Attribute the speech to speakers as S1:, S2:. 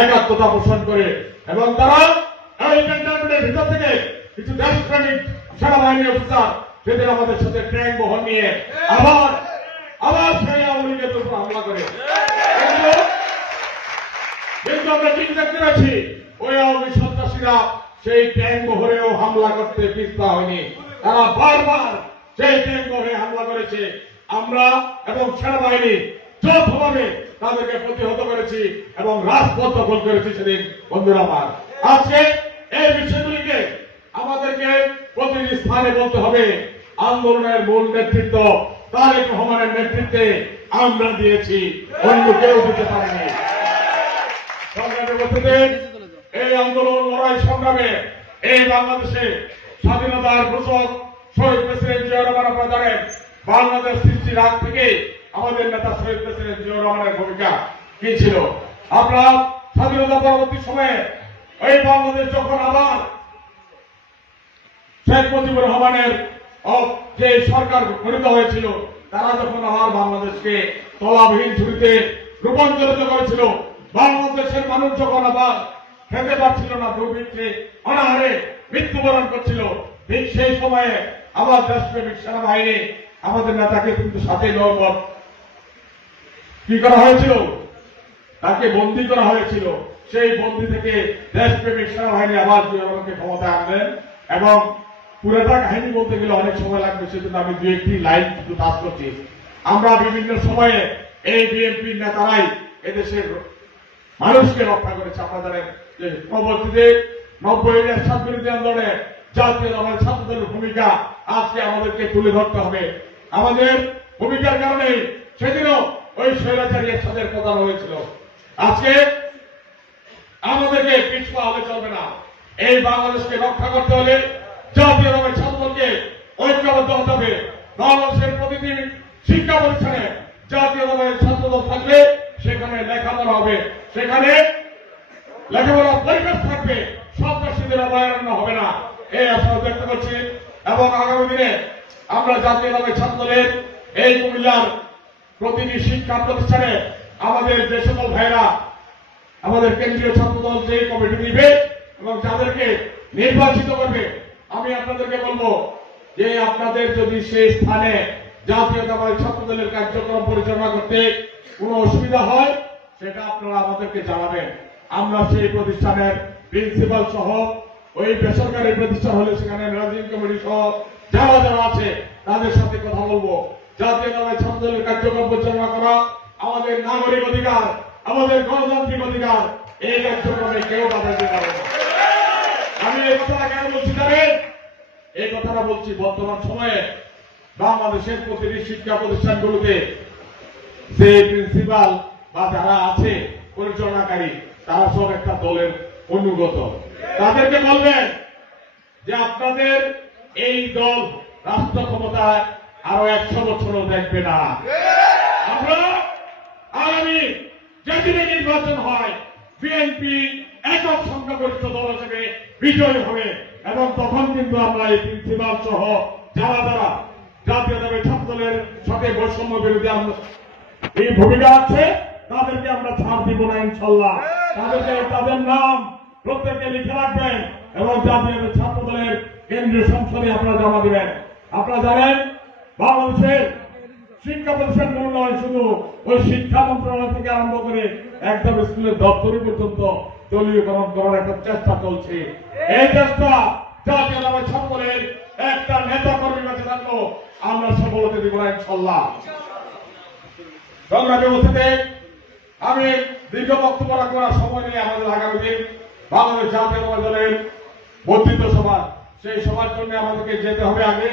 S1: একাত্মতা পোষণ করে এবং তারা থেকে কিছু দেশপ্রেমিক সেনাবাহিনী অফিসার সেদিন আমাদের সাথে ট্যাঙ্ক বহন নিয়ে আবার আবার সেই আওয়ামী লীগের উপর হামলা করে। কিন্তু আমরা ঠিক দেখতে ওই আওয়ামী সন্ত্রাসীরা সেই ট্যাঙ্ক বহরেও হামলা করতে পিছপা হয়নি। তারা বারবার সেই ট্যাঙ্ক বহরে হামলা করেছে। আমরা এবং সেনাবাহিনী যৌথভাবে তাদেরকে প্রতিহত করেছি এবং রাজপথ দখল করেছি সেদিন, বন্ধুরা আমার। আজকে এই বিষয়গুলিকে আমাদেরকে প্রতিটি স্থানে বলতে হবে। আন্দোলনের মূল নেতৃত্ব তারেক রহমানের নেতৃত্বে আমরা দিয়েছি। অন্য কেউ দিতে পারেনি। এই আন্দোলন, লড়াই, সংগ্রামে এই বাংলাদেশে স্বাধীনতার ঘোষক শহীদ প্রেসিডেন্ট জিয়া রহমান আপনারা জানেন, বাংলাদেশ সৃষ্টির আগ থেকে আমাদের নেতা শহীদ প্রেসিডেন্ট জিয়া রহমানের ভূমিকা কি ছিল? আমরা স্বাধীনতা পরবর্তী সময়ে এই বাংলাদেশ যখন আবার শেখ মুজিবুর রহমানের যে সরকার গঠিত হয়েছিল, তারা যখন আবার বাংলাদেশকে তলাবিহীন ঝুড়িতে রূপান্তরিত করেছিল, বাংলাদেশের মানুষ যখন আবার খেতে পারছিল না, দুর্ভিক্ষে, অনাহারে মৃত্যুবরণ করছিল, ঠিক সেই সময়ে আবার দেশপ্রেমিক সেনাবাহিনী আমাদের নেতাকে কিন্তু সাথে নভর কি করা হয়েছিল? তাকে বন্দী করা হয়েছিল? সেই বন্দী থেকে দেশপ্রেমিক সেনাবাহিনী আবার জিয়ারহমানকে ক্ষমতায় আনলেন এবং পুরোটা কাহিনী বলতে গেলে অনেক সময় লাগবে, সেজন্য আমি দু একটি লাইন কিন্তু কাজ করছি। আমরা বিভিন্ন সময়ে এই বিএনপির নেতারাই এদেশের মানুষকে রক্ষা করেছে। আপনারা জানেন যে পরবর্তীতে নব্বই বিরোধী আন্দোলনে জাতীয় দলের ছাত্রদের ভূমিকা আজকে আমাদেরকে তুলে ধরতে হবে। আমাদের ভূমিকার কারণে সেদিনও ওই স্বৈরাচারী ছাদের প্রদান হয়েছিল। আজকে আমাদেরকে পিছপা হলে চলবে না। এই বাংলাদেশকে রক্ষা করতে হলে জাতীয় দলের ছাত্রকে ঐক্যবদ্ধ হতে হবে। বাংলাদেশের প্রতিটি শিক্ষা প্রতিষ্ঠানে জাতীয় দলের ছাত্রদল থাকলে সেখানে লেখাপড়া হবে। সেখানে লেখাপড়া পরিবেশ থাকবে সন্ত্রাসীদের অভয়ারণ্য হবে না। এই আশা ব্যক্ত করছি এবং আগামী দিনে আমরা জাতীয় দলের ছাত্রদের এই কুমিল্লার প্রতিটি শিক্ষা প্রতিষ্ঠানে আমাদের যে সকল ভাইরা, আমাদের কেন্দ্রীয় ছাত্রদল যে কমিটি দিবে এবং যাদেরকে নির্বাচিত করবে, আমি আপনাদেরকে বলব যে আপনাদের যদি সেই স্থানে জাতীয়তাবাদী ছাত্রদলের কার্যক্রম পরিচালনা করতে কোনো অসুবিধা হয়, সেটা আপনারা আমাদেরকে জানাবেন। আমরা সেই প্রতিষ্ঠানের প্রিন্সিপাল সহ, ওই বেসরকারি প্রতিষ্ঠান হলে সেখানে ম্যানেজিং কমিটি সহ যারা যারা আছে, তাদের সাথে কথা বলব। জাতীয়তাবাদী ছাত্রদলের কার্যক্রম পরিচালনা করা আমাদের নাগরিক অধিকার, আমাদের গণতান্ত্রিক অধিকার, এই কার্যক্রমে কেউ বাধা দিতে পারে না। আমি এই কথাটা কেন বলছি জানেন? এই কথাটা বলছি বর্তমান সময়ে বাংলাদেশের প্রতিটি শিক্ষা প্রতিষ্ঠানগুলোতে যে প্রিন্সিপাল বা যারা আছে পরিচালনাকারী, তারা সব একটা দলের অনুগত। তাদেরকে বলবেন যে আপনাদের এই দল রাষ্ট্র ক্ষমতায় আরও একশো বছরও দেখবে না। আমরা আগামী যেদিনে নির্বাচন হয় বিএনপি একক সংখ্যাগরিষ্ঠ দল হিসেবে বিজয়ী হবে এবং তখন কিন্তু আমরা এই প্রিন্সিপাল সহ যারা যারা জাতীয় দলের ছাত্রদলের সাথে বৈষম্য বিরোধী আন্দোলন এই ভূমিকা আছে তাদেরকে আমরা ছাড় দিব না ইনশাল্লাহ। তাদেরকে তাদের নাম প্রত্যেকে লিখে রাখবেন এবং জাতীয় ছাত্র দলের কেন্দ্রীয় সংসদে আপনারা জমা দিবেন। আপনারা জানেন বাংলাদেশের শিক্ষা প্রতিষ্ঠান নয় শুধু ওই শিক্ষা মন্ত্রণালয় থেকে আরম্ভ করে একদম স্কুলের দপ্তরি পর্যন্ত দলীয়করণ করার একটা চেষ্টা চলছে। এই চেষ্টা জাতীয় দলের ছাত্রদের একটা নেতা কর্মীর কাছে থাকব। আমরা সফল হতে দিব না, ইনশাল্লাহ। সংগ্রামী উপস্থিতি আমি দীর্ঘ বক্তব্য রাখবার সময় নিয়ে আমাদের আগামী দিন বাংলাদেশ জাতীয় দলের বর্ধিত সভা। সেই সভার জন্য আমাদেরকে যেতে হবে আগে।